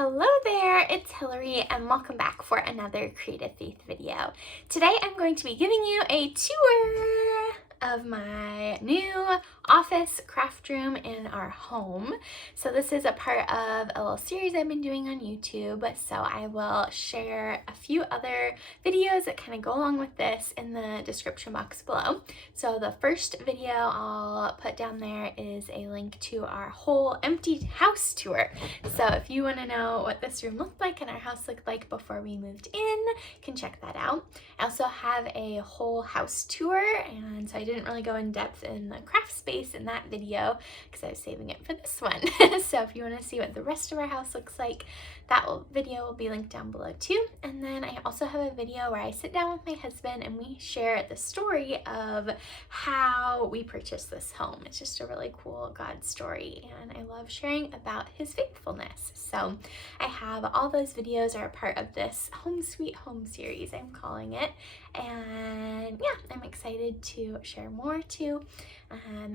Hello there, it's Hillary and welcome back for another Creative Faith video. Today I'm going to be giving you a tour of my new office craft room in our home. So this is a part of a little series I've been doing on YouTube, so I will share a few other videos that kind of go along with this in the description box below. So the first video I'll put down there is a link to our whole empty house tour. So if you want to know what this room looked like and our house looked like before we moved in, you can check that out. I also have a whole house tour, and so I didn't really go in depth in the craft space in that video because I was saving it for this one. So if you want to see what the rest of our house looks like, video will be linked down below too. And then I also have a video where I sit down with my husband and we share the story of how we purchased this home. It's just a really cool God story, and I love sharing about his faithfulness. So I have all those videos are a part of this Home Sweet Home series, I'm calling it. And yeah, I'm excited to share more too.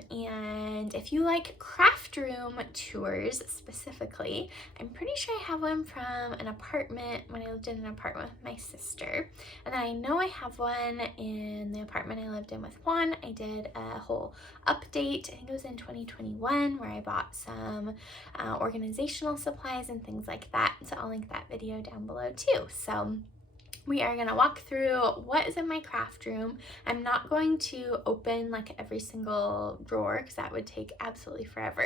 And if you like craft room tours specifically, I'm pretty sure I have one from an apartment when I lived in an apartment with my sister. And then I know I have one in the apartment I lived in with Juan. I did a whole update, I think it was in 2021, where I bought some organizational supplies and things like that. So I'll link that video down below too. So we are going to walk through what is in my craft room. I'm not going to open like every single drawer because that would take absolutely forever,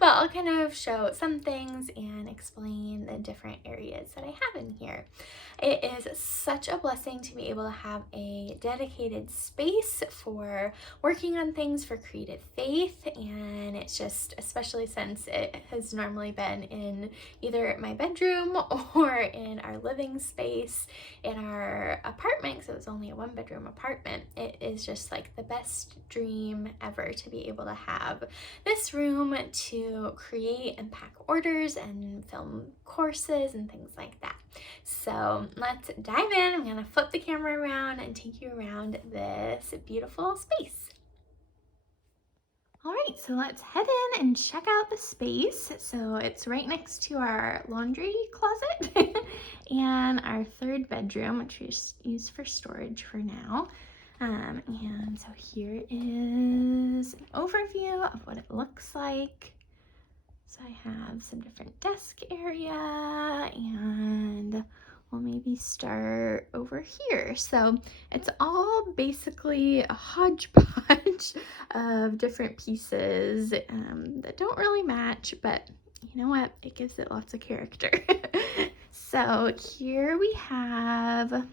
but I'll kind of show some things and explain the different areas that I have in here. It is such a blessing to be able to have a dedicated space for working on things for Creative Faith, and it's just, especially since it has normally been in either my bedroom or in our living space in our apartment, because it was only a one-bedroom apartment. It is just like the best dream ever to be able to have this room to create and pack orders and film courses and things like that. So let's dive in. I'm gonna flip the camera around and take you around this beautiful space. All right, so let's head in and check out the space. So it's right next to our laundry closet and our third bedroom, which we just use for storage for now. And so here is an overview of what it looks like. So I have some different desk area, and we'll maybe start over here. So it's all basically a hodgepodge of different pieces that don't really match, but you know what? It gives it lots of character. So here we have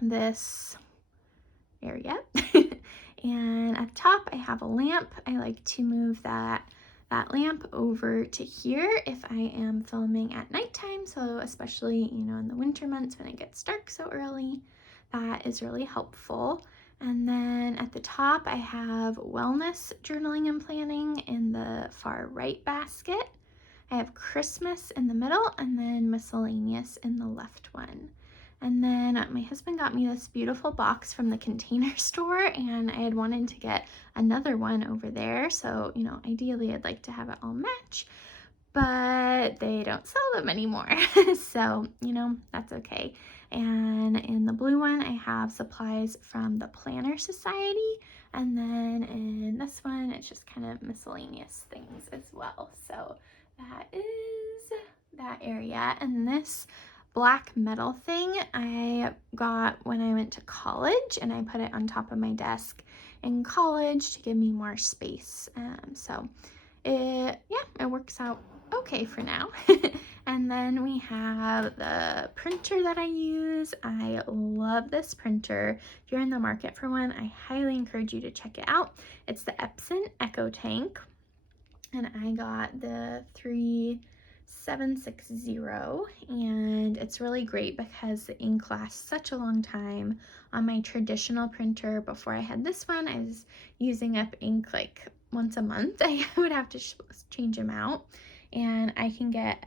this area, and at the top I have a lamp. I like to move that lamp over to here if I am filming at nighttime, so especially in the winter months when it gets dark so early, that is really helpful. And then at the top I have wellness, journaling, and planning in the far right basket. I have Christmas in the middle, and then miscellaneous in the left one. And then my husband got me this beautiful box from the Container Store, and I had wanted to get another one over there. So, ideally I'd like to have it all match, but they don't sell them anymore. So, that's okay. And in the blue one, I have supplies from the Planner Society. And then in this one, it's just kind of miscellaneous things as well. So that is that area. And this black metal thing I got when I went to college, and I put it on top of my desk in college to give me more space. So it works out okay for now. And then we have the printer that I use. I love this printer. If you're in the market for one, I highly encourage you to check it out. It's the Epson EcoTank, and I got the 3760, and it's really great because the ink lasts such a long time. On my traditional printer before I had this one, I was using up ink like once a month. I would have to change them out, and I can get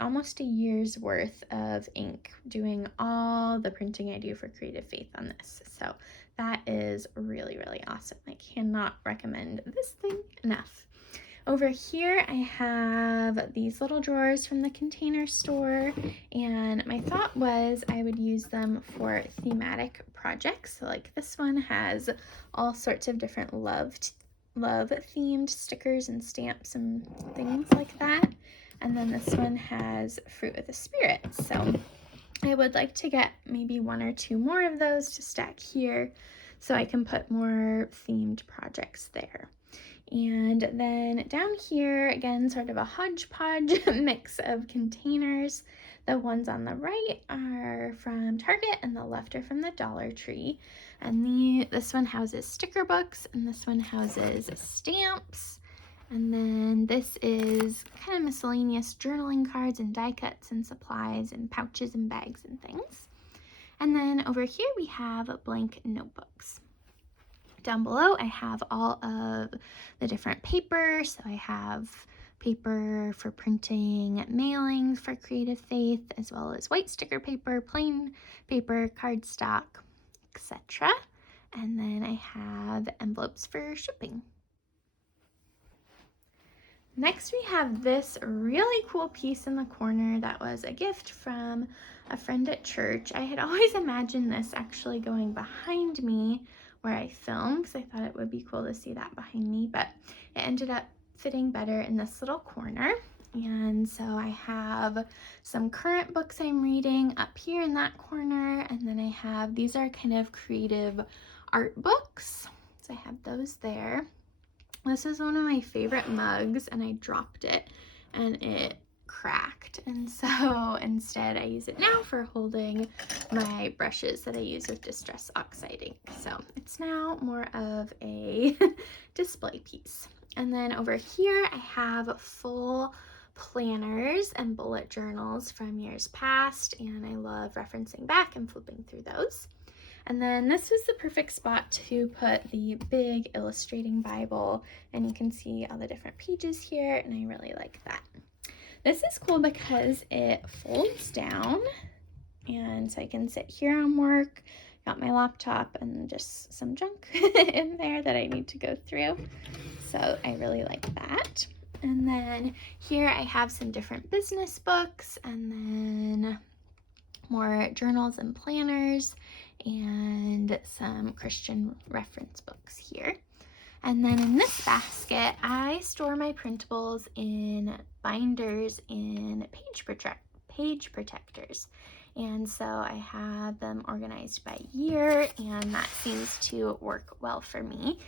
almost a year's worth of ink doing all the printing I do for Creative Faith on this. So that is really, really awesome. I cannot recommend this thing enough. Over here I have these little drawers from the Container Store, and my thought was I would use them for thematic projects. So like this one has all sorts of different love themed stickers and stamps and things like that. And then this one has Fruit of the Spirit. So I would like to get maybe 1 or 2 more of those to stack here so I can put more themed projects there. And then down here, again, sort of a hodgepodge mix of containers. The ones on the right are from Target and the left are from the Dollar Tree. And this one houses sticker books and this one houses stamps. And then this is kind of miscellaneous journaling cards and die cuts and supplies and pouches and bags and things. And then over here we have blank notebooks. Down below I have all of the different paper. So I have paper for printing mailings for Creative Faith, as well as white sticker paper, plain paper, cardstock, etc. And then I have envelopes for shipping. Next we have this really cool piece in the corner that was a gift from a friend at church. I had always imagined this actually going behind me where I film, because I thought it would be cool to see that behind me, but it ended up fitting better in this little corner. And so I have some current books I'm reading up here in that corner, and then I have, these are kind of creative art books, so I have those there. This is one of my favorite mugs, and I dropped it and it cracked, and so instead I use it now for holding my brushes that I use with Distress Oxide ink. So it's now more of a display piece. And then over here I have full planners and bullet journals from years past, and I love referencing back and flipping through those. And then this was the perfect spot to put the big illustrating Bible, and you can see all the different pages here, and I really like that. This is cool because it folds down, and so I can sit here on work, got my laptop and just some junk in there that I need to go through. So I really like that. And then here I have some different business books, and then more journals and planners, and some Christian reference books here. And then in this basket, I store my printables in binders in page protectors. And so I have them organized by year, and that seems to work well for me.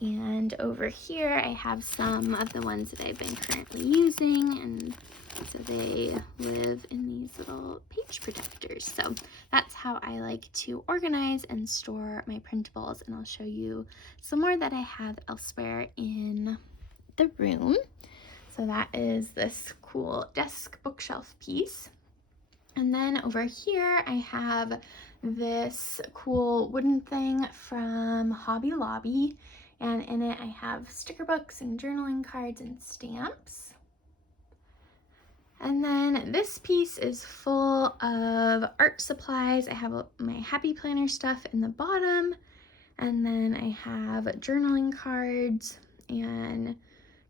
And over here, I have some of the ones that I've been currently using, and so they live in these little page protectors. So that's how I like to organize and store my printables, and I'll show you some more that I have elsewhere in the room. So that is this cool desk bookshelf piece. And then over here I have this cool wooden thing from Hobby Lobby, and in it I have sticker books and journaling cards and stamps. And then this piece is full of art supplies. I have my Happy Planner stuff in the bottom, and then I have journaling cards and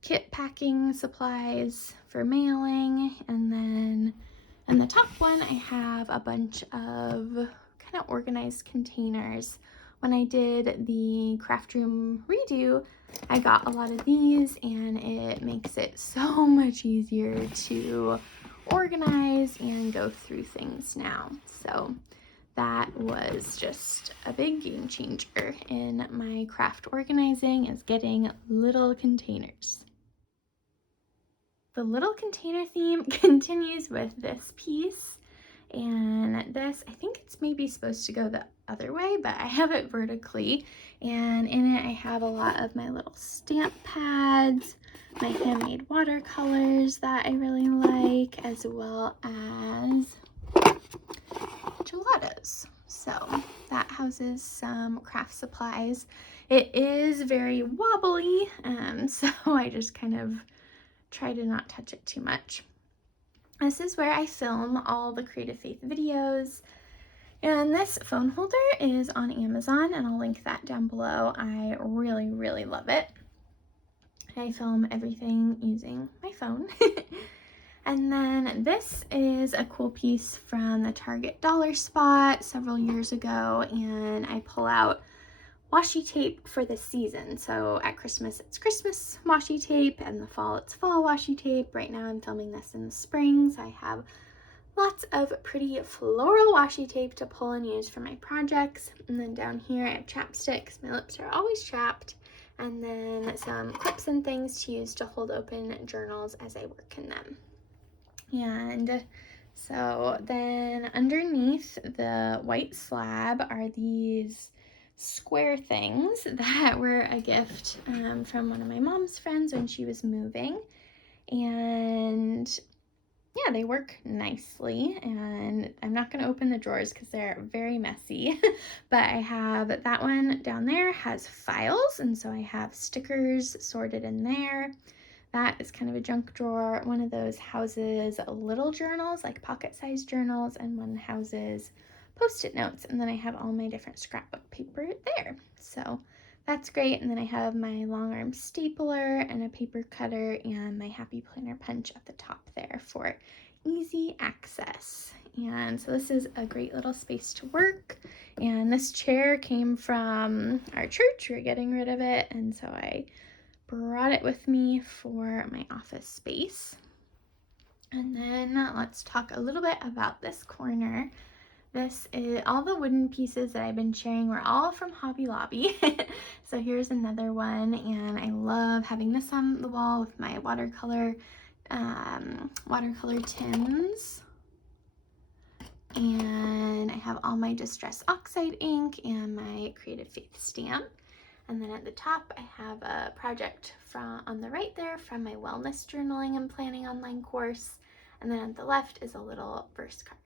kit packing supplies for mailing, and then in the top one I have a bunch of kind of organized containers. When I did the craft room redo, I got a lot of these, and it makes it so much easier to organize and go through things now. So that was just a big game changer in my craft organizing, is getting little containers. The little container theme continues with this piece, and this, I think it's maybe supposed to go the other way, but I have it vertically, and in it I have a lot of my little stamp pads, my handmade watercolors that I really like, as well as gelatos. So that houses some craft supplies. It is very wobbly, so I just kind of try to not touch it too much. This is where I film all the Creative Faith videos, and this phone holder is on Amazon, and I'll link that down below. I really, really love it. I film everything using my phone. And then this is a cool piece from the Target dollar spot several years ago, and I pull out washi tape for the season. So at Christmas, it's Christmas washi tape, and the fall, it's fall washi tape. Right now I'm filming this in the spring, so I have lots of pretty floral washi tape to pull and use for my projects. And then down here I have chapsticks. My lips are always chapped. And then some clips and things to use to hold open journals as I work in them. And so then underneath the white slab are these square things that were a gift from one of my mom's friends when she was moving. And yeah, they work nicely, and I'm not going to open the drawers because they're very messy, but I have that one down there has files, and so I have stickers sorted in there. That is kind of a junk drawer. One of those houses little journals, like pocket-sized journals, and one houses Post-it notes, and then I have all my different scrapbook paper there. So that's great. And then I have my long arm stapler and a paper cutter and my Happy Planner punch at the top there for easy access. And so this is a great little space to work. And this chair came from our church. We're getting rid of it, and so I brought it with me for my office space. And then let's talk a little bit about this corner. This is all the wooden pieces that I've been sharing were all from Hobby Lobby. So here's another one, and I love having this on the wall with my watercolor tins. And I have all my Distress Oxide ink and my Creative Faith stamp. And then at the top, I have a project on the right there from my Wellness Journaling and Planning online course. And then at the left is a little verse card.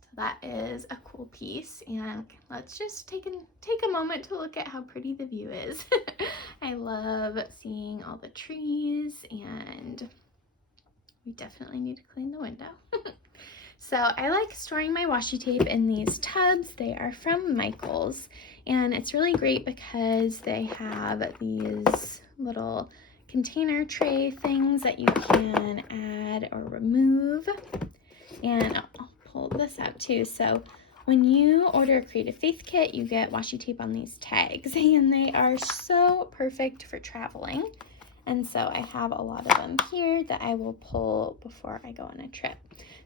So that is a cool piece. And let's just take a moment to look at how pretty the view is. I love seeing all the trees, and we definitely need to clean the window. So I like storing my washi tape in these tubs. They are from Michaels, and it's really great because they have these little container tray things that you can add or remove. And I'll pull this out too. So when you order a Creative Faith kit, you get washi tape on these tags, and they are so perfect for traveling. And so I have a lot of them here that I will pull before I go on a trip.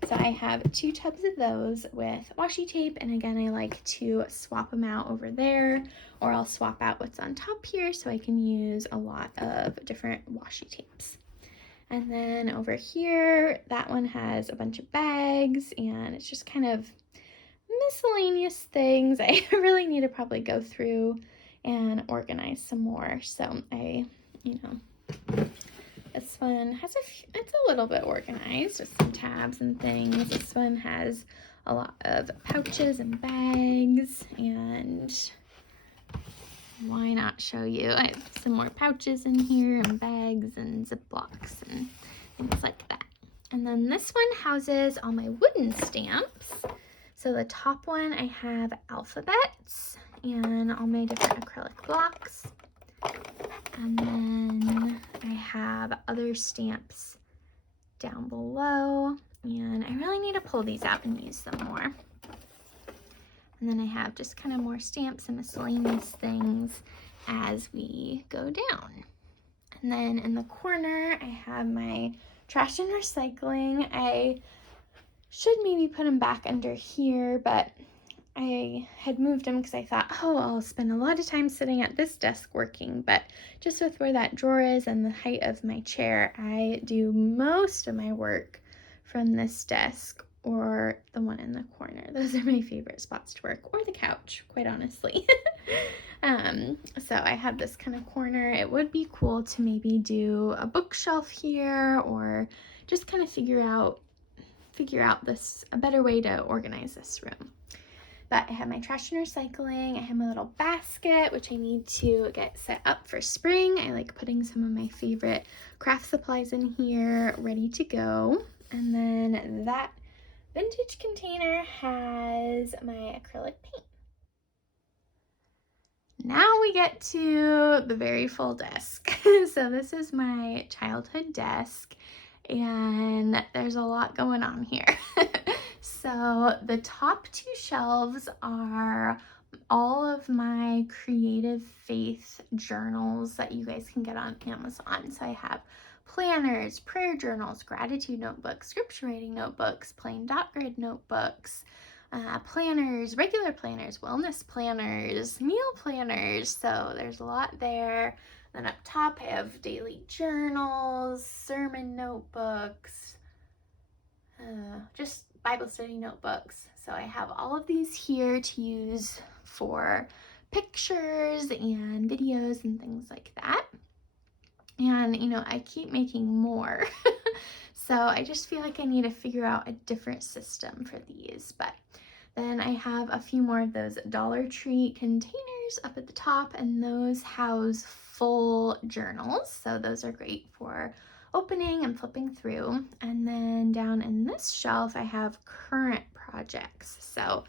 So I have 2 tubs of those with washi tape, and again, I like to swap them out over there, or I'll swap out what's on top here so I can use a lot of different washi tapes. And then over here, that one has a bunch of bags, and it's just kind of miscellaneous things. I really need to probably go through and organize some more. So this one has it's a little bit organized with some tabs and things. This one has a lot of pouches and bags, and why not show you? I have some more pouches in here and bags and Ziplocs and things like that. And then this one houses all my wooden stamps. So the top one, I have alphabets and all my different acrylic blocks. And then I have other stamps down below, and I really need to pull these out and use them more. And then I have just kind of more stamps and miscellaneous things as we go down. And then in the corner, I have my trash and recycling. I should maybe put them back under here, but I had moved them because I thought, oh, I'll spend a lot of time sitting at this desk working, but just with where that drawer is and the height of my chair, I do most of my work from this desk or the one in the corner. Those are my favorite spots to work, or the couch, quite honestly. So I have this kind of corner. It would be cool to maybe do a bookshelf here, or just kind of figure out a better way to organize this room. But I have my trash and recycling. I have my little basket, which I need to get set up for spring. I like putting some of my favorite craft supplies in here, ready to go. And then that vintage container has my acrylic paint. now we get to the very full desk. So this is my childhood desk, and there's a lot going on here. So the top two shelves are all of my creative faith journals that you guys can get on Amazon. So I have planners, prayer journals, gratitude notebooks, scripture writing notebooks, plain dot grid notebooks, planners, regular planners, wellness planners, meal planners. So there's a lot there. Then up top I have daily journals, sermon notebooks, just Bible study notebooks. So I have all of these here to use for pictures and videos and things like that. And you know, I keep making more. So I just feel like I need to figure out a different system for these. But then I have a few more of those Dollar Tree containers up at the top, and those house full journals. So those are great for opening and flipping through. And then down in this shelf, I have current projects. So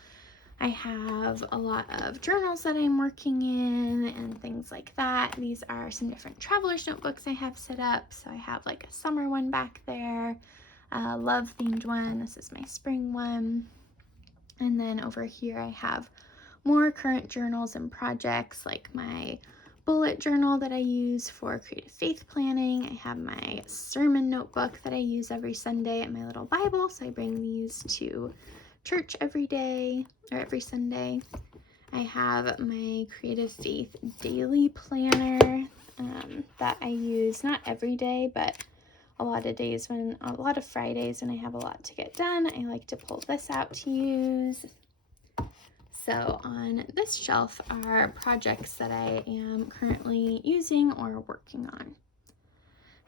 I have a lot of journals that I'm working in and things like that. These are some different traveler's notebooks I have set up. So I have like a summer one back there, a love themed one. This is my spring one. And then over here I have more current journals and projects, like my bullet journal that I use for creative faith planning. I have my sermon notebook that I use every Sunday, and my little Bible. So I bring these to church every day or every Sunday. I have my creative faith daily planner that I use not every day, but a lot of Fridays when I have a lot to get done, I like to pull this out to use. So on this shelf are projects that I am currently using or working on.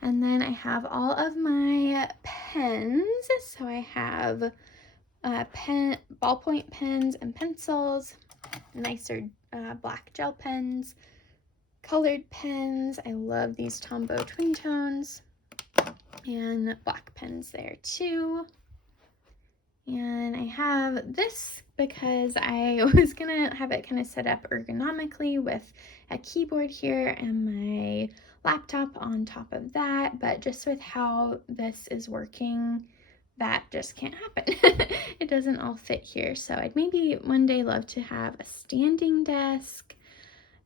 And then I have all of my pens. So I have ballpoint pens and pencils, nicer black gel pens, colored pens. I love these Tombow Twin Tones, and black pens there too. And I have this because I was gonna have it kind of set up ergonomically with a keyboard here and my laptop on top of that, but just with how this is working, that just can't happen. It doesn't all fit here. So I'd maybe one day love to have a standing desk,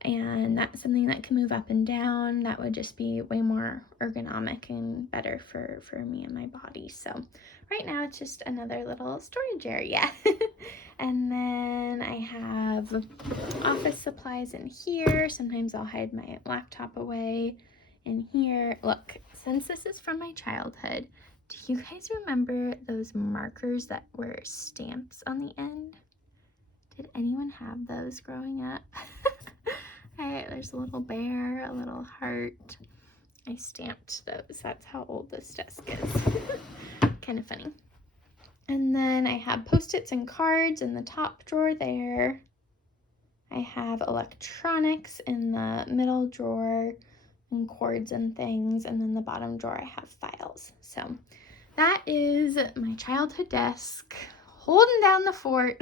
and that's something that can move up and down. That would just be way more ergonomic and better for me and my body. So right now it's just another little storage area. And then I have office supplies in here. Sometimes I'll hide my laptop away in here. Look, since this is from my childhood, do you guys remember those markers that were stamps on the end? Did anyone have those growing up? There's a little bear, a little heart. I stamped those. That's how old this desk is. Kind of funny. And then I have Post-its and cards in the top drawer there. I have electronics in the middle drawer and cords and things. And then the bottom drawer I have files. So that is my childhood desk, holding down the fort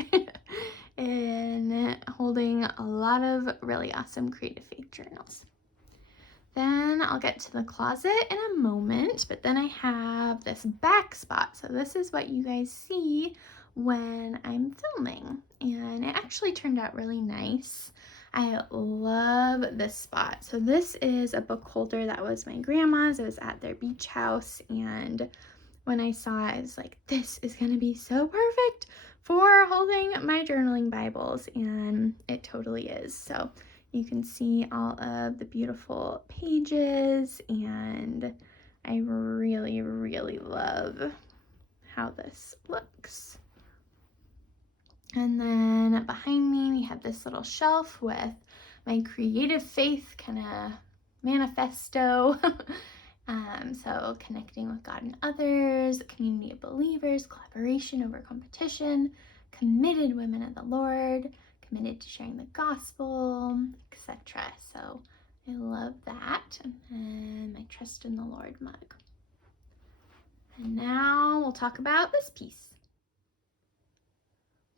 and holding a lot of really awesome creative faith journals. Then I'll get to the closet in a moment, but then I have this back spot. So this is what you guys see when I'm filming, and it actually turned out really nice. I love this spot. So this is a book holder that was my grandma's. It was at their beach house, and when I saw it, I was like, this is going to be so perfect for holding my journaling Bibles, and it totally is. So you can see all of the beautiful pages, and I really, really love how this looks. And then behind me, we have this little shelf with my creative faith kind of manifesto. So connecting with God and others, community of believers, collaboration over competition, committed women of the Lord, committed to sharing the gospel, etc. So I love that. And then my Trust in the Lord mug. And now we'll talk about this piece.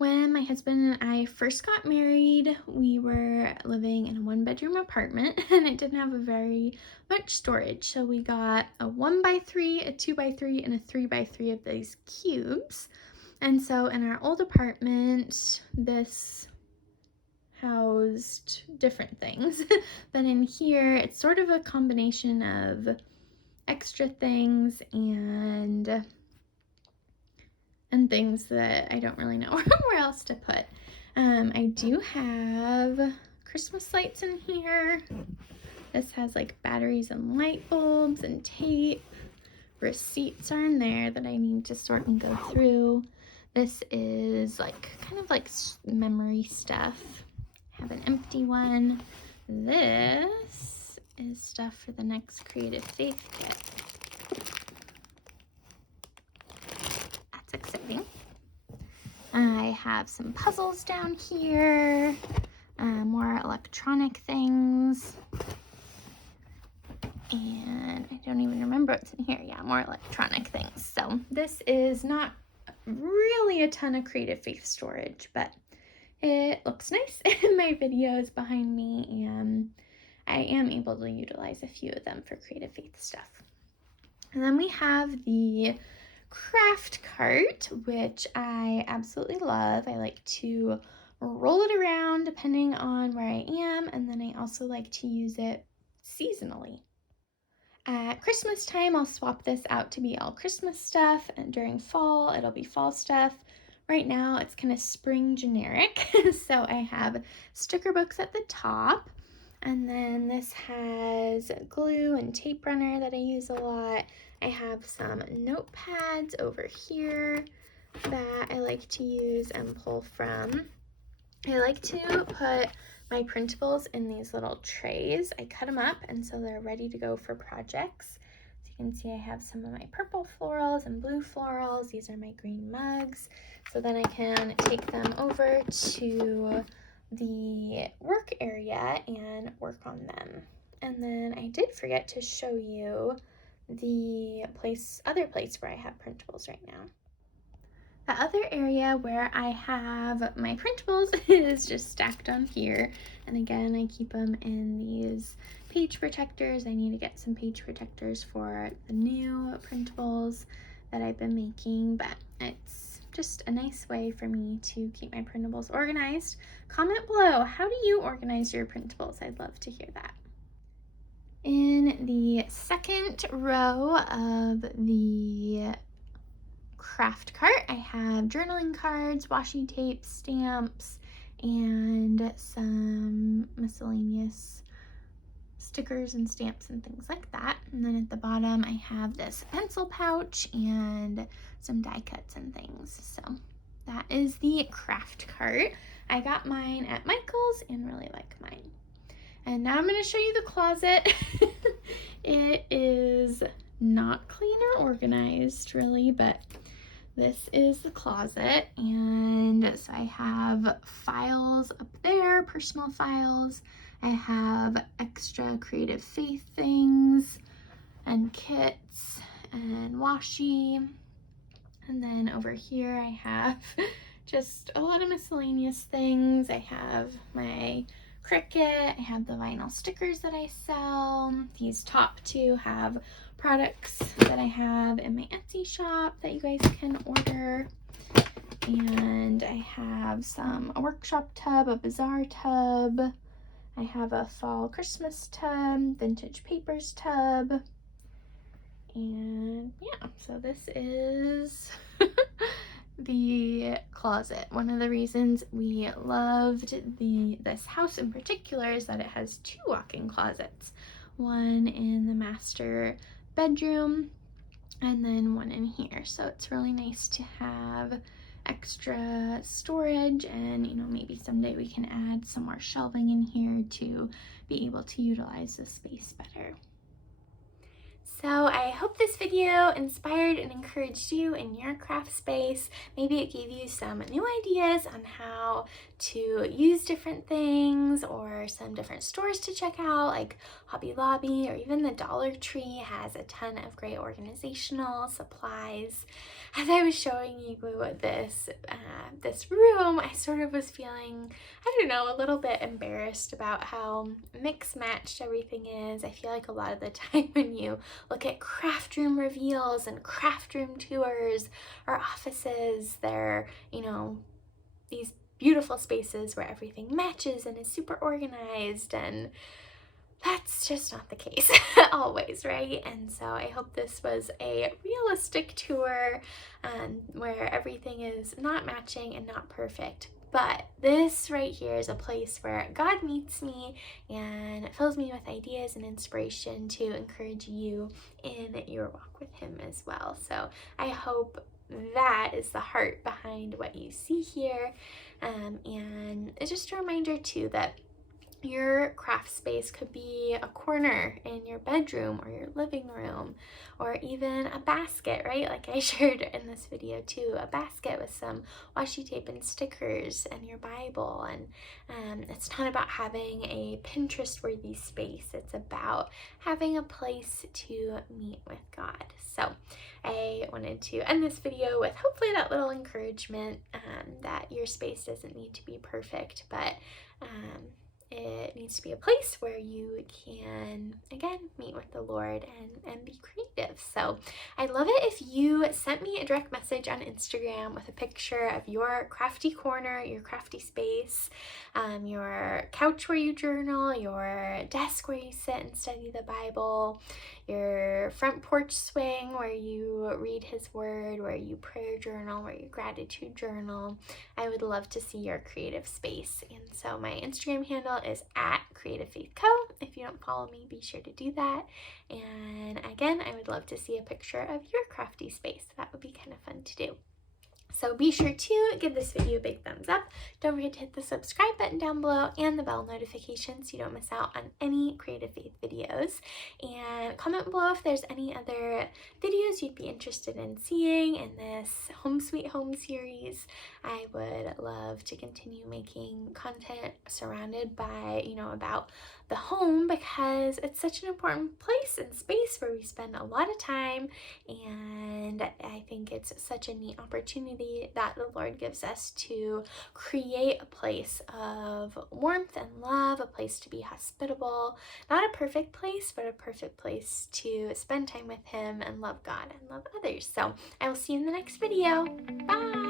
When my husband and I first got married, we were living in a 1-bedroom apartment and it didn't have a very much storage. So we got a 1x3, a 2x3, and a 3x3 of these cubes. And so in our old apartment, this housed different things. But in here, it's sort of a combination of extra things and things that I don't really know where else to put. I do have Christmas lights in here. This has like batteries and light bulbs and tape. Receipts are in there that I need to sort and go through. This is like kind of like memory stuff. I have an empty one. This is stuff for the next Creative Faith kit. That's exciting. I have some puzzles down here, more electronic things, and I don't even remember what's in here. Yeah, more electronic things. So this is not really a ton of Creative Faith storage, but it looks nice in my videos behind me, and I am able to utilize a few of them for Creative Faith stuff. And then we have the craft cart, which I absolutely love. I like to roll it around depending on where I am, and then I also like to use it seasonally. At Christmas time, I'll swap this out to be all Christmas stuff, and during fall, it'll be fall stuff. Right now, it's kind of spring generic, so I have sticker books at the top, and then this has glue and tape runner that I use a lot. I have some notepads over here that I like to use and pull from. I like to put my printables in these little trays. I cut them up and so they're ready to go for projects. So you can see I have some of my purple florals and blue florals. These are my green mugs. So then I can take them over to the work area and work on them. And then I did forget to show you the other place where I have printables right now. The other area where I have my printables is just stacked on here. And again, I keep them in these page protectors. I need to get some page protectors for the new printables that I've been making, but it's just a nice way for me to keep my printables organized. Comment below, how do you organize your printables? I'd love to hear that. In the second row of the craft cart, I have journaling cards, washi tape, stamps, and some miscellaneous stickers and stamps and things like that. And then at the bottom, I have this pencil pouch and some die cuts and things. So that is the craft cart. I got mine at Michael's and really like mine. And now I'm going to show you the closet. It is not clean or organized really, but this is the closet. And so I have files up there, personal files. I have extra Creative Faith things and kits and washi. And then over here I have just a lot of miscellaneous things. I have my Cricut, I have the vinyl stickers that I sell. These top two have products that I have in my Etsy shop that you guys can order. And I have a workshop tub, a bazaar tub. I have a fall Christmas tub, vintage papers tub. And yeah, so this is the closet. One of the reasons we loved this house in particular is that it has 2 walk-in closets. One in the master bedroom and then one in here. So it's really nice to have extra storage, and maybe someday we can add some more shelving in here to be able to utilize the space better. So I hope this video inspired and encouraged you in your craft space. Maybe it gave you some new ideas on how to use different things, or some different stores to check out, like Hobby Lobby, or even the Dollar Tree has a ton of great organizational supplies. As I was showing you this room, I sort of was feeling, I don't know, a little bit embarrassed about how mix matched everything is. I feel like a lot of the time when you look at craft room reveals and craft room tours or offices, they're, these beautiful spaces where everything matches and is super organized, and that's just not the case always, right? And so I hope this was a realistic tour where everything is not matching and not perfect. But this right here is a place where God meets me and fills me with ideas and inspiration to encourage you in your walk with Him as well. So I hope that is the heart behind what you see here. And it's just a reminder too that your craft space could be a corner in your bedroom or your living room, or even a basket, right? Like I shared in this video too, a basket with some washi tape and stickers and your Bible. And it's not about having a Pinterest-worthy space. It's about having a place to meet with God. So I wanted to end this video with hopefully that little encouragement that your space doesn't need to be perfect, but it needs to be a place where you can, again, meet with the Lord and be creative. So I'd love it if you sent me a direct message on Instagram with a picture of your crafty corner, your crafty space, your couch where you journal, your desk where you sit and study the Bible, your front porch swing where you read His Word, where you prayer journal, where you gratitude journal. I would love to see your creative space. And so my Instagram handle is @CreativeFaithCo. If you don't follow me, be sure to do that. And again, I would love to see a picture of your crafty space. That would be kind of fun to do. So be sure to give this video a big thumbs up. Don't forget to hit the subscribe button down below and the bell notification so you don't miss out on any Creative Faith videos. And comment below if there's any other videos you'd be interested in seeing in this Home Sweet Home series. I would love to continue making content surrounded by, about the home, because it's such an important place and space where we spend a lot of time, and I think it's such a neat opportunity that the Lord gives us to create a place of warmth and love, a place to be hospitable, not a perfect place, but a perfect place to spend time with Him and love God and love others. So I will see you in the next video. Bye!